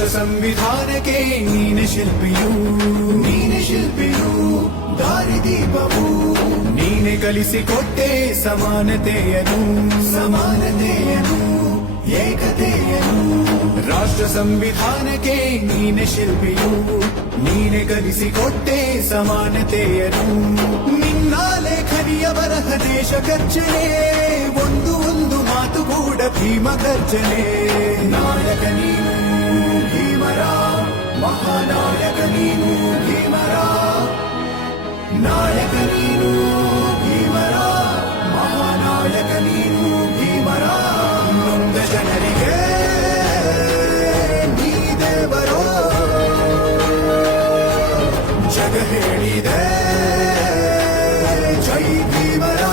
ರಾಷ್ಟ್ರ ಸಂವಿಧಾನಕ್ಕೆ ನೀನೆ ಶಿಲ್ಪಿಯು ದಾರಿದೀಪವು ನೀನೆ ಕಲಿಸಿಕೊಟ್ಟೆ ಸಮಾನತೆಯನು ಏಕತೆಯನು ರಾಷ್ಟ್ರ ಸಂವಿಧಾನಕ್ಕೆ ನೀನೆ ಶಿಲ್ಪಿಯು ನೀನೆ ಕಲಿಸಿಕೊಟ್ಟೆ ಸಮಾನತೆಯನು ನಿನ್ನ ಲೇಖನಿಯ ಬರಹ ದೇಶ ಗರ್ಜನೆ ಒಂದು ಮಾತು ಕೂಡ ಭೀಮ ಗರ್ಜನೆ ನಾಯಕ ನೀನು ಭೀಮರ ಮಹಾನಾಯಕ ನೀನು ಭೀಮರ ನಾಯಕ ನೀನು ಭೀಮರ ಮಹಾನಾಯಕ ನೀನು ಭೀಮರ ನೊಂದ ಜನರಿಗೆ ನೀ ದೇವರೋ ಜಗ ಹೇಳಿದೆ ಜೈ ಭೀಮರ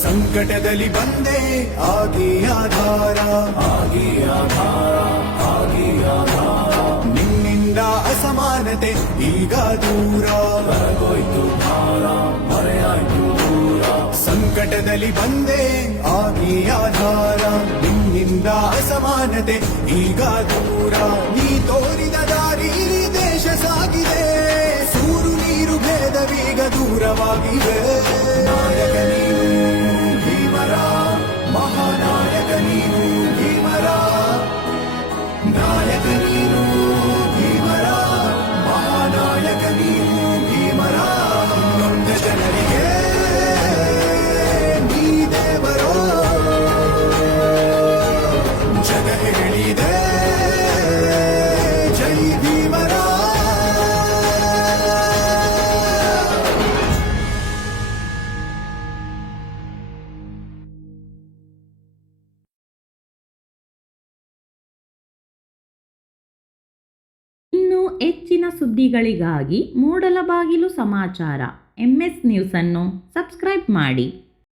ಸಂಕಟದಲ್ಲಿ ಬಂದೆ ಆಗಿ ಆಧಾರ ನಿನ್ನಿಂದ ಅಸಮಾನತೆ ಈಗ ದೂರ ಬರಗೋಯ್ತು ಭಾರ ಮರೆಯಾಯ್ತು ದೂರ ಸಂಕಟದಲ್ಲಿ ಬಂದೆ ಆಗಿ ಆಧಾರ ನಿನ್ನಿಂದ ಅಸಮಾನತೆ ಈಗ ದೂರ ನೀ ತೋರಿದ ದಾರಿ ದೇಶ ಸಾಗಿದೆ ಸೂರು ನೀರು ಭೇದವೀಗ ದೂರವಾಗಿವೆ ನಾಯಕ ನೀನು ಭೀಮರ ಮಹಾನಾಯಕ ನೀನು ಭೀಮರ ನಾಯಕ ನೀನು ಭೀಮರ ಮಹಾನಾಯಕ ನೀನು ಭೀಮರ ನೊಂದ ಜನರಿಗೆ ನೀ ದೇವರೋ ಜಗ ಹೇಳಿದೆ ಜೈ ಭೀಮರ ಇನ್ನು ಹೆಚ್ಚಿನ ಸುದ್ದಿಗಳಿಗಾಗಿ ಮೂಡಲಬಾಗಿಲು ಸಮಾಚಾರ MS ನ್ಯೂಸನ್ನು ಸಬ್ಸ್ಕ್ರೈಬ್ ಮಾಡಿ.